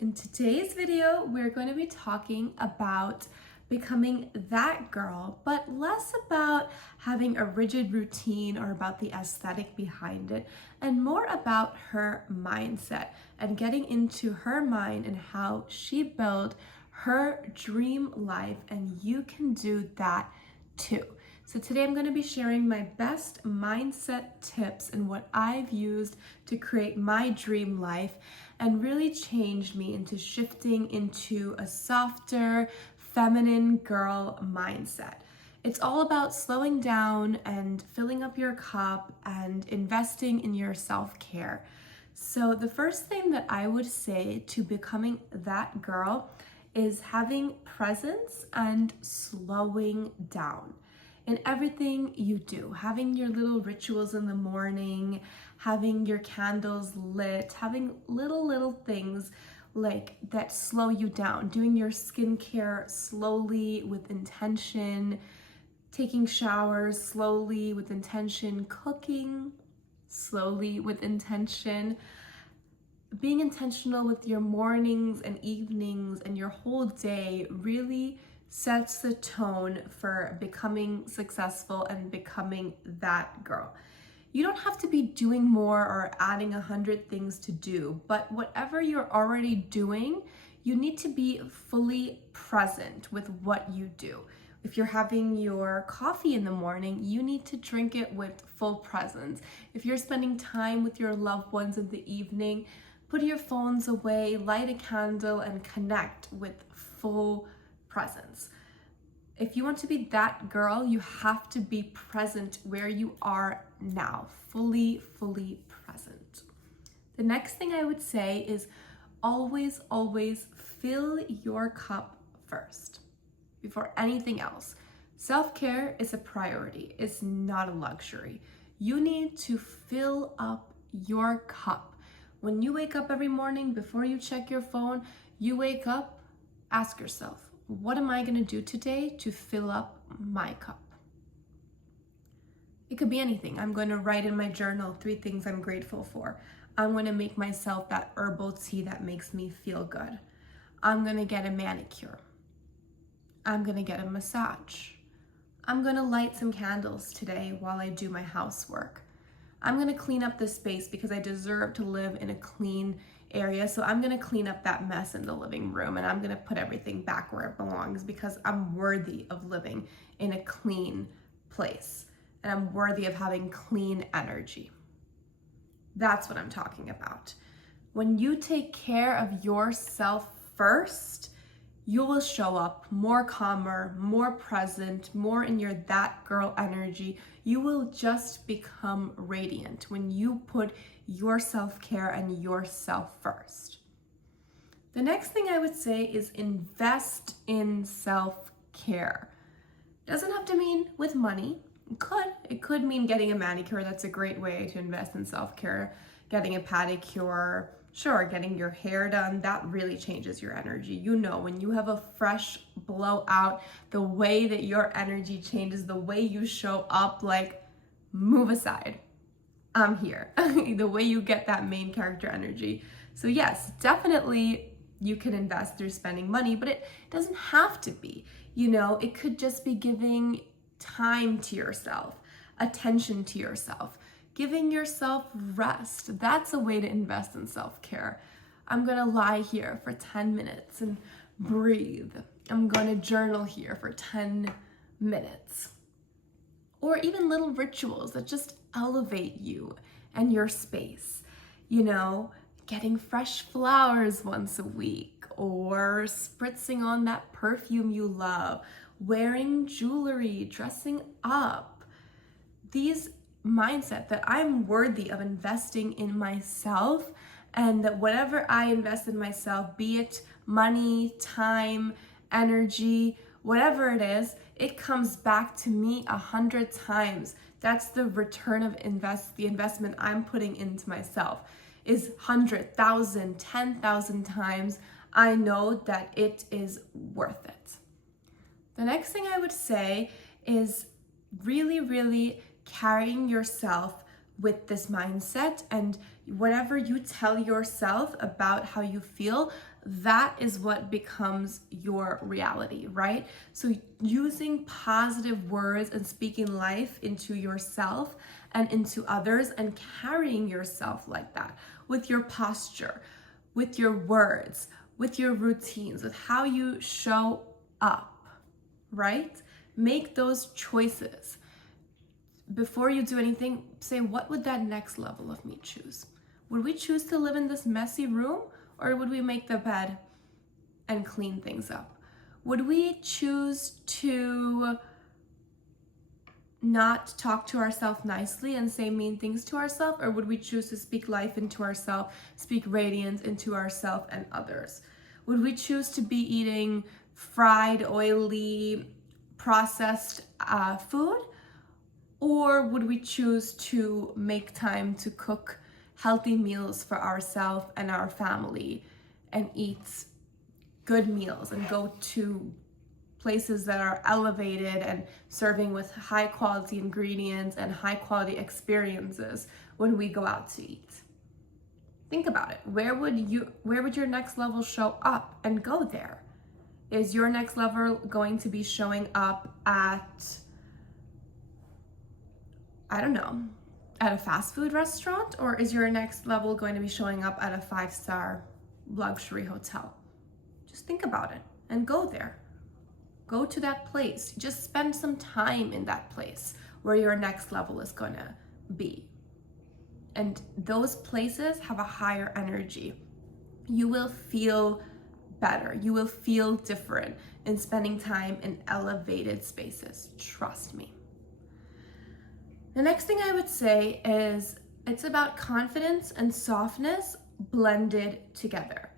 In today's video, we're going to be talking about becoming that girl, but less about having a rigid routine or about the aesthetic behind it, and more about her mindset and getting into her mind and how she built her dream life, and you can do that too. So today I'm going to be sharing my best mindset tips and what I've used to create my dream life and really changed me into shifting into a softer, feminine girl mindset. It's all about slowing down and filling up your cup and investing in your self-care. So the first thing that I would say to becoming that girl is having presence and slowing down in everything you do, having your little rituals in the morning, having your candles lit, having little things like that slow you down, doing your skincare slowly with intention, taking showers slowly with intention, cooking slowly with intention, being intentional with your mornings and evenings and your whole day really sets the tone for becoming successful and becoming that girl. You don't have to be doing more or adding 100 things to do, but whatever you're already doing, you need to be fully present with what you do. If you're having your coffee in the morning, you need to drink it with full presence. If you're spending time with your loved ones in the evening, put your phones away, light a candle, and connect with full presence. If you want to be that girl, you have to be present where you are now, fully present. The next thing I would say is always fill your cup first before anything else. Self-care is a priority, it's not a luxury. You need to fill up your cup. When you wake up every morning, before you check your phone, you wake up, ask yourself, what am I gonna do today to fill up my cup? It could be anything. I'm gonna write in my journal 3 things I'm grateful for. I'm gonna make myself that herbal tea that makes me feel good. I'm gonna get a manicure. I'm gonna get a massage. I'm gonna light some candles today while I do my housework. I'm gonna clean up the space because I deserve to live in a clean area. So I'm gonna clean up that mess in the living room and I'm gonna put everything back where it belongs because I'm worthy of living in a clean place and I'm worthy of having clean energy. That's what I'm talking about. When you take care of yourself first, you will show up more calmer, more present, more in your that girl energy. You will just become radiant when you put your self-care and yourself first. The next thing I would say is invest in self-care. Doesn't have to mean with money. It could mean getting a manicure. That's a great way to invest in self-care. Getting a pedicure, sure, getting your hair done, that really changes your energy. You know, when you have a fresh blowout, the way that your energy changes, the way you show up, like, move aside. I'm here. The way you get that main character energy. So yes, definitely you can invest through spending money, but it doesn't have to be. You know, it could just be giving time to yourself, attention to yourself, giving yourself rest. That's a way to invest in self-care. I'm gonna lie here for 10 minutes and breathe. I'm gonna journal here for 10 minutes. Or even little rituals that just elevate you and your space. You know, getting fresh flowers once a week, or spritzing on that perfume you love, wearing jewelry, dressing up. These mindset that I'm worthy of investing in myself and that whatever I invest in myself, be it money, time, energy, whatever it is, it comes back to me 100 times. That's the return of the investment I'm putting into myself is 100, 1,000, 10,000 times. I know that it is worth it. The next thing I would say is really carrying yourself with this mindset and, Whatever you tell yourself about how you feel, that is what becomes your reality, right? So using positive words and speaking life into yourself and into others and carrying yourself like that with your posture, with your words, with your routines, with how you show up, right? Make those choices. Before you do anything, say, what would that next level of me choose? Would we choose to live in this messy room, or would we make the bed and clean things up? Would we choose to not talk to ourselves nicely and say mean things to ourselves, or would we choose to speak life into ourselves, speak radiance into ourselves and others? Would we choose to be eating fried, oily, processed food, or would we choose to make time to cook healthy meals for ourselves and our family and eat good meals and go to places that are elevated and serving with high quality ingredients and high quality experiences when we go out to eat? Think about it. Where would your next level show up, and go there? Is your next level going to be showing up at, I don't know, at a fast food restaurant, or is your next level going to be showing up at a 5-star luxury hotel? Just think about it and go there. Go to that place. Just spend some time in that place where your next level is going to be. And those places have a higher energy. You will feel better. You will feel different in spending time in elevated spaces. Trust me. The next thing I would say is it's about confidence and softness blended together.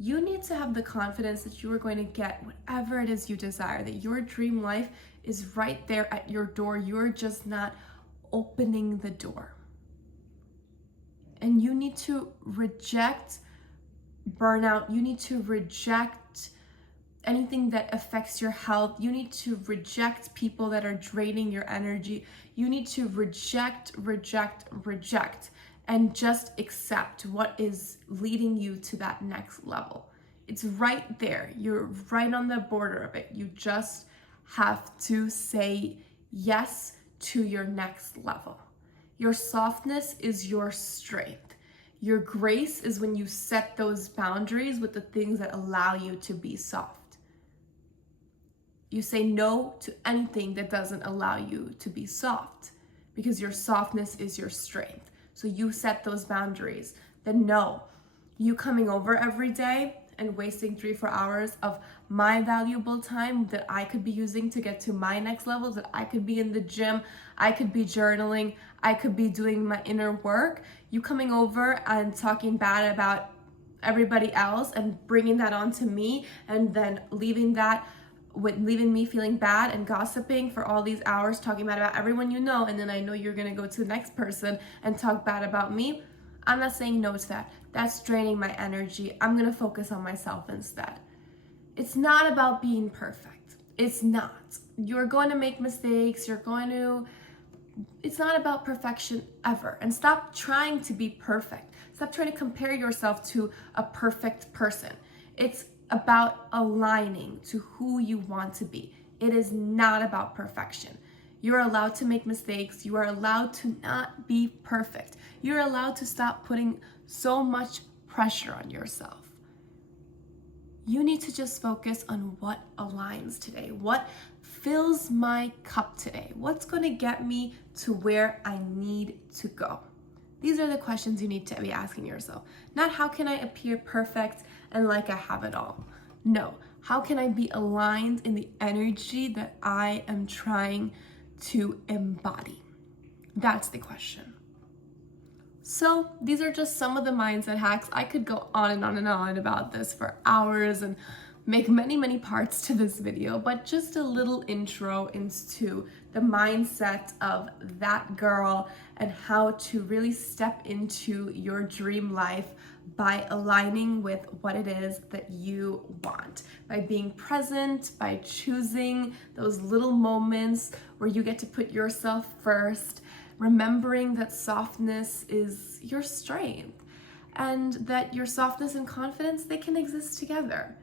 You need to have the confidence that you are going to get whatever it is you desire, that your dream life is right there at your door. You're just not opening the door. And you need to reject burnout. You need to reject anything that affects your health. You need to reject people that are draining your energy. You need to reject, and just accept what is leading you to that next level. It's right there. You're right on the border of it. You just have to say yes to your next level. Your softness is your strength. Your grace is when you set those boundaries with the things that allow you to be soft. You say no to anything that doesn't allow you to be soft, because your softness is your strength. So you set those boundaries. Then no, you coming over every day and wasting 3-4 hours of my valuable time that I could be using to get to my next level, that I could be in the gym, I could be journaling, I could be doing my inner work. You coming over and talking bad about everybody else and bringing that onto me, and then leaving me feeling bad and gossiping for all these hours, talking bad about everyone you know, and then I know you're gonna go to the next person and talk bad about me. I'm not saying no to that. That's draining my energy. I'm gonna focus on myself instead. It's not about being perfect. It's not. You're going to make mistakes. It's not about perfection ever. And stop trying to be perfect. Stop trying to compare yourself to a perfect person. It's about aligning to who you want to be. It is not about perfection. You're allowed to make mistakes. You are allowed to not be perfect. You're allowed to stop putting so much pressure on yourself. You need to just focus on what aligns today. What fills my cup today? What's going to get me to where I need to go? These are the questions you need to be asking yourself. Not how can I appear perfect and like I have it all. No, how can I be aligned in the energy that I am trying to embody? That's the question. So these are just some of the mindset hacks. I could go on and on and on about this for hours and make many parts to this video, but just a little intro into the mindset of that girl and how to really step into your dream life by aligning with what it is that you want, by being present, by choosing those little moments where you get to put yourself first, remembering that softness is your strength and that your softness and confidence, they can exist together.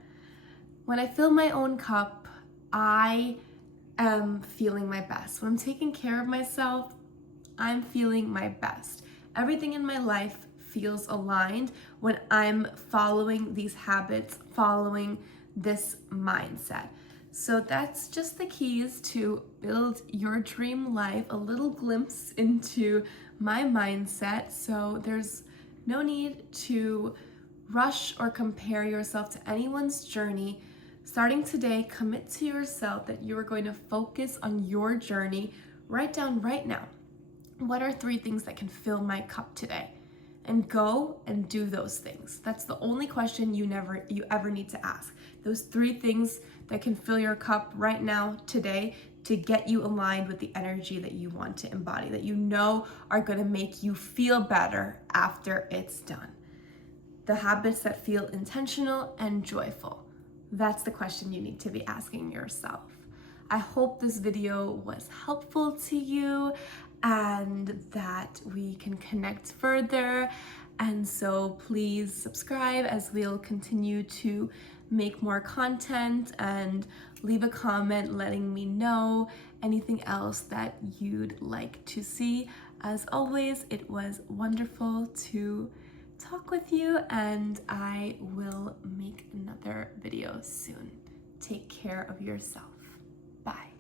When I fill my own cup, I am feeling my best. When I'm taking care of myself, I'm feeling my best. Everything in my life feels aligned when I'm following these habits, following this mindset. So that's just the keys to build your dream life, a little glimpse into my mindset. So there's no need to rush or compare yourself to anyone's journey. Starting today, commit to yourself that you are going to focus on your journey. Write down right now, what are 3 things that can fill my cup today? And go and do those things. That's the only question you ever need to ask. Those 3 things that can fill your cup right now, today, to get you aligned with the energy that you want to embody, that you know are going to make you feel better after it's done. The habits that feel intentional and joyful. That's the question you need to be asking yourself. I hope this video was helpful to you and that we can connect further. And so please subscribe as we'll continue to make more content, and leave a comment letting me know anything else that you'd like to see. As always, it was wonderful to talk with you, and I will make another video soon. Take care of yourself. Bye.